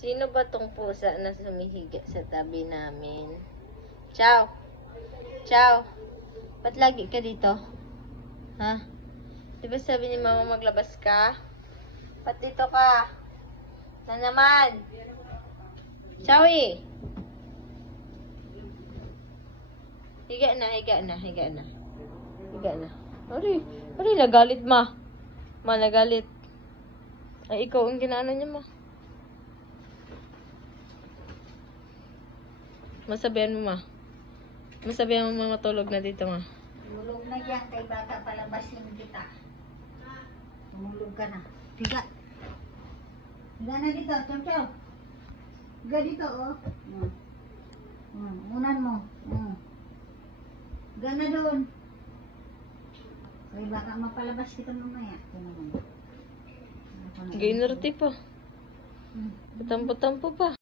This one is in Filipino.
Sino ba tong pusa na sumihiga sa tabi namin? Ciao! Ciao! Ba't lagi ka dito? Ha? Di ba sabi ni mama maglabas ka? Ba't dito ka? Na naman? Ciao eh! Higa na, higa na, higa na. Higa na. Ari, nagalit ma. Ma, nagalit. Ay, ikaw ang ginaano niya ma. Masabihan mo ma. Masabihan mo matulog na dito ma. Tulog na yan, kay baka palabasin kita. Tumulog ka na. Higa. Higa na dito, chow. Higa dito, oh. Unan mo. Higa na doon. Kay baka mapalabas kita mamaya. Ito naman. Gainerti pa. Putampo-tampo pa.